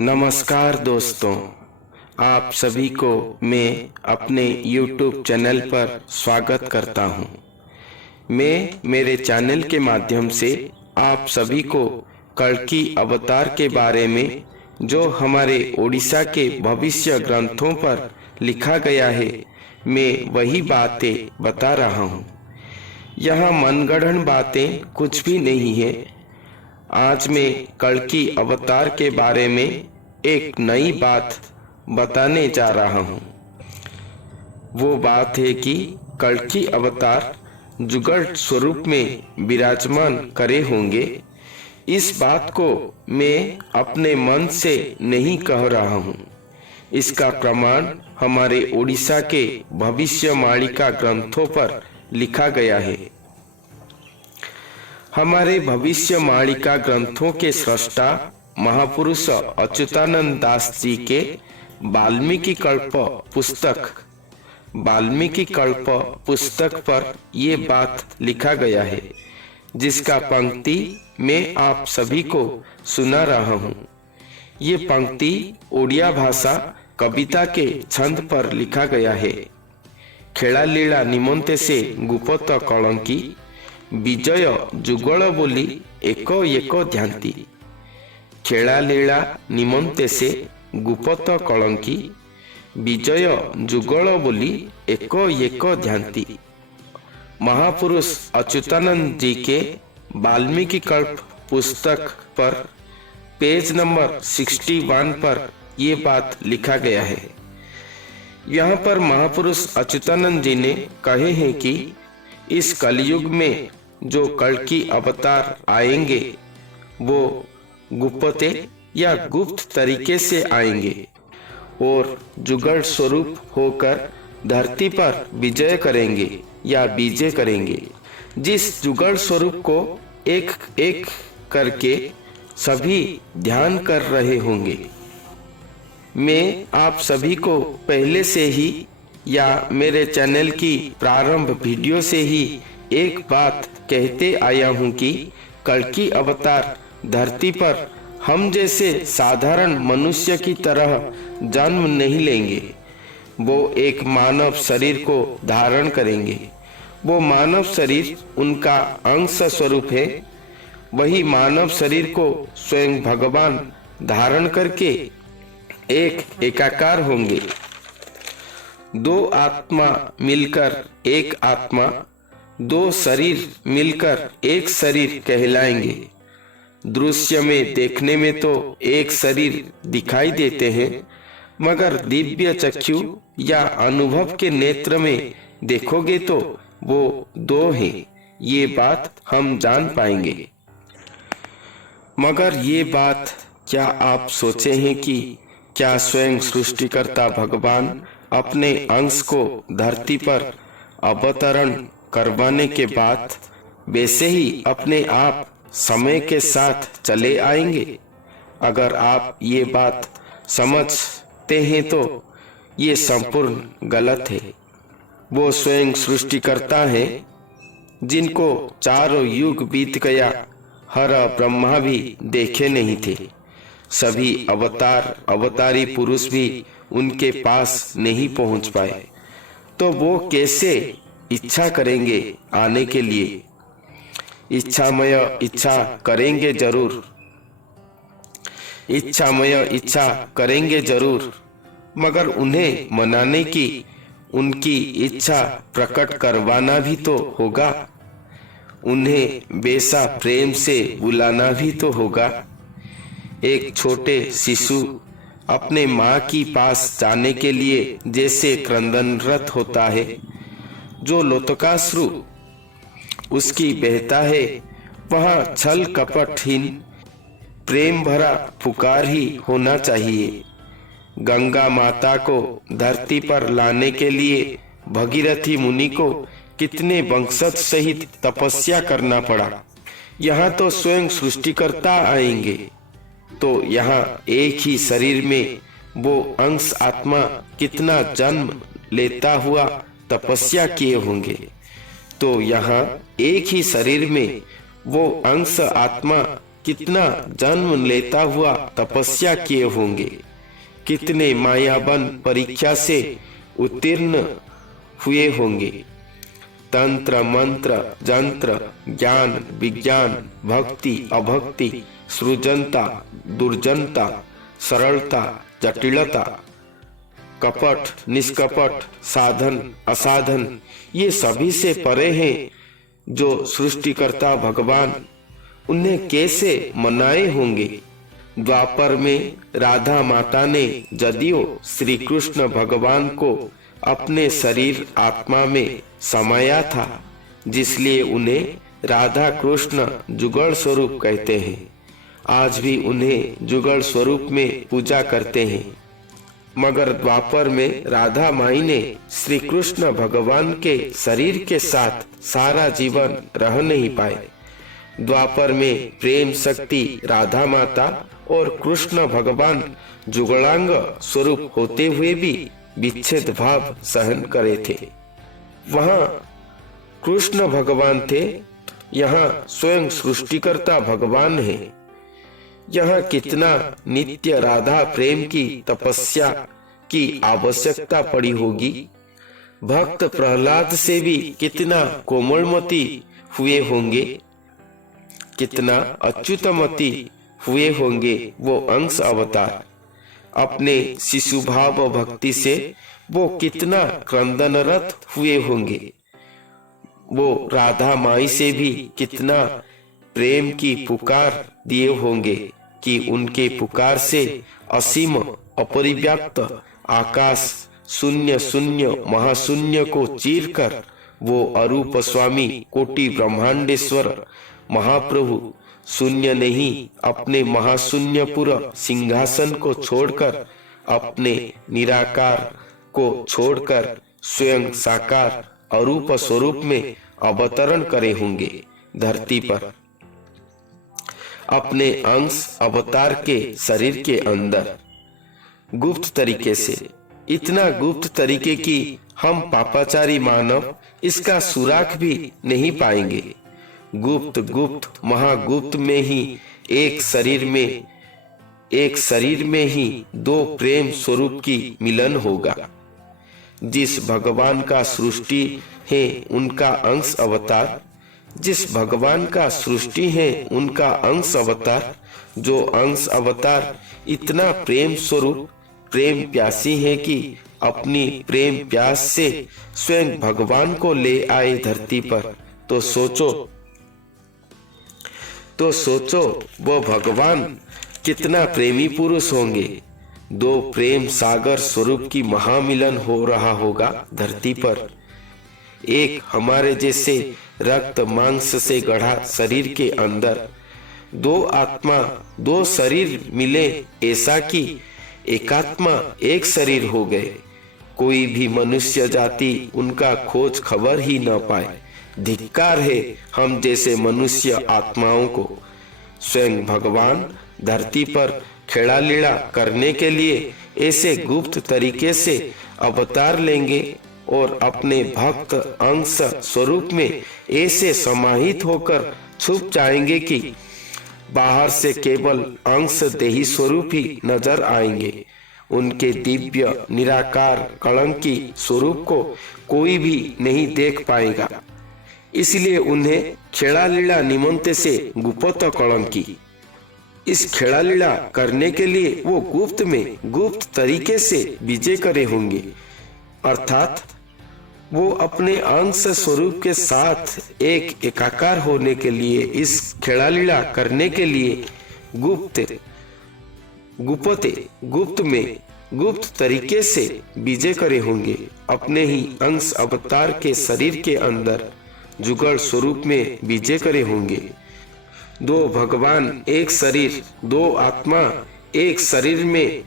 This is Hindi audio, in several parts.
नमस्कार दोस्तों, आप सभी को मैं अपने YouTube चैनल पर स्वागत करता हूं। मैं मेरे चैनल के माध्यम से आप सभी को कल्कि अवतार के बारे में जो हमारे ओडिशा के भविष्य ग्रंथों पर लिखा गया है, मैं वही बातें बता रहा हूं। यहाँ मनगढ़ंत बातें कुछ भी नहीं है। आज मैं कल्कि अवतार के बारे में एक नई बात बताने जा रहा हूँ। वो बात है कि कल्कि अवतार जुगल स्वरूप में विराजमान करे होंगे। इस बात को मैं अपने मन से नहीं कह रहा हूँ। इसका प्रमाण हमारे ओडिशा के भविष्यवाणिका ग्रंथों पर लिखा गया है। हमारे भविष्यवाणिका ग्रंथों के स्रष्टा महापुरुष अच्युतानंद दास जी के वाल्मीकि कल्प पुस्तक पर ये बात लिखा गया है, जिसका पंक्ति मैं आप सभी को सुना रहा हूँ। ये पंक्ति ओडिया भाषा कविता के छंद पर लिखा गया है। खेला लीला निमंते से गुपत कलंकी विजय जुगल बोली एको एको ध्यांति। खेला लीला निमंते से गुपत कलंकी विजय जुगल बोली एको एको ध्यांति। महापुरुष अच्युतानंद जी के वाल्मीकि कल्प पुस्तक पर पेज नंबर 61 पर ये बात लिखा गया है। यहाँ पर महापुरुष अच्युतानंद जी ने कहे हैं कि इस कलयुग में जो कल्कि अवतार आएंगे वो गुप्ते या गुप्त तरीके से आएंगे और जुगल स्वरूप होकर धरती पर विजय करेंगे या विजय करेंगे। जिस जुगल स्वरूप को एक एक करके सभी ध्यान कर रहे होंगे। मैं आप सभी को पहले से ही या मेरे चैनल की प्रारंभ वीडियो से ही एक बात कहते आया हूँ कि कल्कि अवतार धरती पर हम जैसे साधारण मनुष्य की तरह जन्म नहीं लेंगे। वो एक मानव शरीर को धारण करेंगे। वो मानव शरीर उनका अंश स्वरूप है। वही मानव शरीर को स्वयं भगवान धारण करके एक एकाकार होंगे। दो आत्मा मिलकर एक आत्मा, दो शरीर मिलकर एक शरीर कहलाएंगे। दृश्य में देखने में तो एक शरीर दिखाई देते हैं, मगर दिव्य चक्षु या अनुभव के नेत्र में देखोगे तो वो दो हैं। ये बात हम जान पाएंगे। मगर ये बात क्या आप सोचे हैं कि क्या स्वयं सृष्टिकर्ता भगवान अपने अंश को धरती पर अवतरण करवाने के बाद वैसे ही अपने आप समय के साथ चले आएंगे? अगर आप ये बात समझते हैं तो ये संपूर्ण गलत है। वो स्वयं सृष्टिकर्ता हैं, जिनको चारों युग बीत गया, हर ब्रह्मा भी देखे नहीं थे। सभी अवतारी पुरुष भी उनके पास नहीं पहुंच पाए, तो वो कैसे इच्छा करेंगे आने के लिए? इच्छामय इच्छा करेंगे जरूर, मगर उन्हें मनाने की, उनकी इच्छा प्रकट करवाना भी तो होगा। उन्हें वैसा प्रेम से बुलाना भी तो होगा। एक छोटे शिशु अपने माँ की पास जाने के लिए जैसे क्रंदनरत होता है, जो लोतकाश्रु उसकी बहता है, वहाँ छल कपटहीन प्रेम भरा पुकार ही होना चाहिए। गंगा माता को धरती पर लाने के लिए भगीरथी मुनि को कितने वंशज सहित तपस्या करना पड़ा। यहाँ तो स्वयं सृष्टिकर्ता आएंगे, तो यहाँ एक ही शरीर में वो अंश आत्मा कितना जन्म लेता हुआ तपस्या किए होंगे। तो यहाँ एक ही शरीर में वो अंश आत्मा कितना जन्म लेता हुआ तपस्या किए होंगे, कितने मायाबन परीक्षा से उत्तीर्ण हुए होंगे। तंत्र मंत्र जंत्र ज्ञान विज्ञान भक्ति अभक्ति सृजनता दुर्जनता सरलता जटिलता कपट निष्कपट साधन असाधन ये सभी से परे हैं। जो सृष्टिकर्ता भगवान उन्हें कैसे मनाए होंगे। द्वापर में राधा माता ने जदियो श्री कृष्ण भगवान को अपने शरीर आत्मा में समाया था, जिसलिए उन्हें राधा कृष्ण जुगल स्वरूप कहते हैं। आज भी उन्हें जुगल स्वरूप में पूजा करते हैं। मगर द्वापर में राधा माई ने श्री कृष्ण भगवान के शरीर के साथ सारा जीवन रह नहीं पाए। द्वापर में प्रेम शक्ति राधा माता और कृष्ण भगवान जुगलांग स्वरूप होते हुए भी विच्छेद भाव सहन करे थे। वहाँ कृष्ण भगवान थे, यहाँ स्वयं सृष्टिकर्ता भगवान है। यहाँ कितना नित्य राधा प्रेम की तपस्या की आवश्यकता पड़ी होगी। भक्त प्रहलाद से भी कितना कोमलमती हुए होंगे, कितना अच्युतमती हुए होंगे वो अंश अवतार। अपने शिशु भाव भक्ति से वो कितना क्रंदनरत हुए होंगे। वो राधा माई से भी कितना प्रेम की पुकार दिए होंगे कि उनके पुकार से असीम अपरिव्याप्त आकाश शून्य शून्य महाशून्य को चीरकर वो अरूप स्वामी कोटि ब्रह्मांडेश्वर महाप्रभु शून्य नहीं अपने महाशून्यपुर सिंहासन को छोड़कर अपने निराकार को छोड़कर स्वयं साकार अरूप स्वरूप में अवतरण करे होंगे धरती पर। अपने अंश अवतार के शरीर के अंदर गुप्त तरीके से, इतना गुप्त तरीके की हम पापाचारी मानव इसका सुराग भी नहीं पाएंगे। गुप्त गुप्त महागुप्त में ही एक शरीर में ही दो प्रेम स्वरूप की मिलन होगा। जिस भगवान का सृष्टि है उनका अंश अवतार, जिस भगवान का सृष्टि है उनका अंश अवतार, जो अंश अवतार इतना प्रेम स्वरूप प्रेम प्यासी है कि अपनी प्रेम प्यास से स्वयं भगवान को ले आए धरती पर। तो सोचो वो भगवान कितना प्रेमी पुरुष होंगे। दो प्रेम सागर स्वरूप की महामिलन हो रहा होगा धरती पर। एक हमारे जैसे रक्त मांस से गढ़ा शरीर के अंदर दो आत्मा दो शरीर मिले, ऐसा कि एकात्मा एक शरीर हो गए। कोई भी मनुष्य जाति उनका खोज खबर ही न पाए। धिक्कार है हम जैसे मनुष्य आत्माओं को। स्वयं भगवान धरती पर खेला लीला करने के लिए ऐसे गुप्त तरीके से अवतार लेंगे और अपने भक्त अंश स्वरूप में ऐसे समाहित होकर छुप जाएंगे कि बाहर से केवल अंश देही स्वरूप ही नजर आएंगे। उनके दिव्य निराकार कलंकी स्वरूप को कोई भी नहीं देख पाएगा। इसलिए उन्हें खेला लीला निमंत्रण से गुप्त कलंकी। इस खेला लीला करने के लिए वो गुप्त में गुप्त तरीके से विजय करे होंगे, अर्थात वो अपने अंश स्वरूप के साथ एक एकाकार होने के लिए, इस खेला लीला करने के लिए गुप्त में गुप्त तरीके से विजय करे होंगे। अपने ही अंश अवतार के शरीर के अंदर जुगल स्वरूप में विजय करे होंगे। दो भगवान एक शरीर दो आत्मा एक शरीर में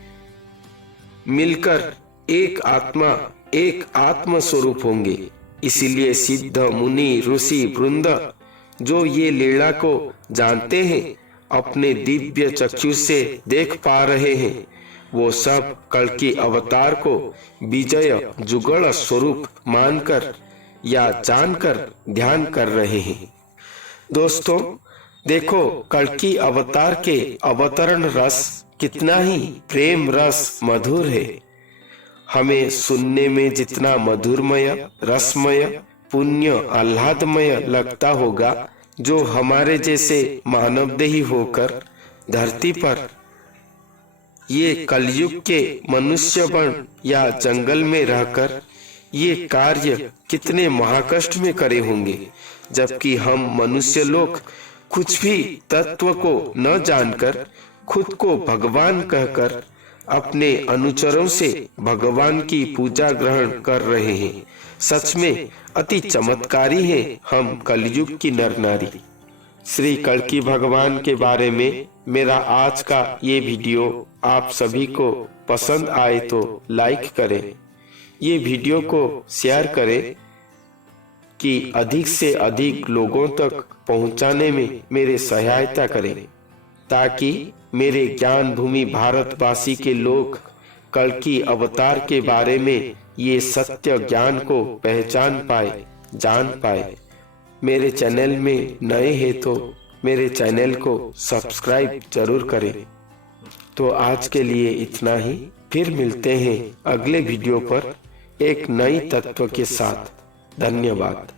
मिलकर एक आत्म स्वरूप होंगे। इसीलिए सिद्ध मुनि ऋषि वृंद जो ये लीला को जानते हैं, अपने दिव्य चक्षु से देख पा रहे हैं, वो सब कल्कि अवतार को विजय जुगल स्वरूप मानकर या जानकर ध्यान कर रहे हैं। दोस्तों, देखो कल्कि अवतार के अवतरण रस कितना ही प्रेम रस मधुर है। हमें सुनने में जितना मधुरमय, रसमय, पुण्य, आह्लादमय लगता होगा, जो हमारे जैसे मानवदेही होकर धरती पर ये कलयुग के मनुष्य बन या जंगल में रहकर ये कार्य कितने महाकष्ट में करे होंगे, जबकि हम मनुष्य लोग कुछ भी तत्व को न जानकर खुद को भगवान कहकर अपने अनुचरों से भगवान की पूजा ग्रहण कर रहे हैं। सच में अति चमत्कारी है हम कलयुग की नर नारी। श्री कल्कि भगवान के बारे में मेरा आज का ये वीडियो आप सभी को पसंद आए तो लाइक करें, ये वीडियो को शेयर करें कि अधिक से अधिक लोगों तक पहुंचाने में मेरे सहायता करें, ताकि मेरे ज्ञान भूमि भारतवासी के लोग कल्कि अवतार के बारे में ये सत्य ज्ञान को पहचान पाए, जान पाए। मेरे चैनल में नए हैं तो मेरे चैनल को सब्सक्राइब जरूर करें। तो आज के लिए इतना ही, फिर मिलते हैं अगले वीडियो पर एक नई तत्व के साथ। धन्यवाद।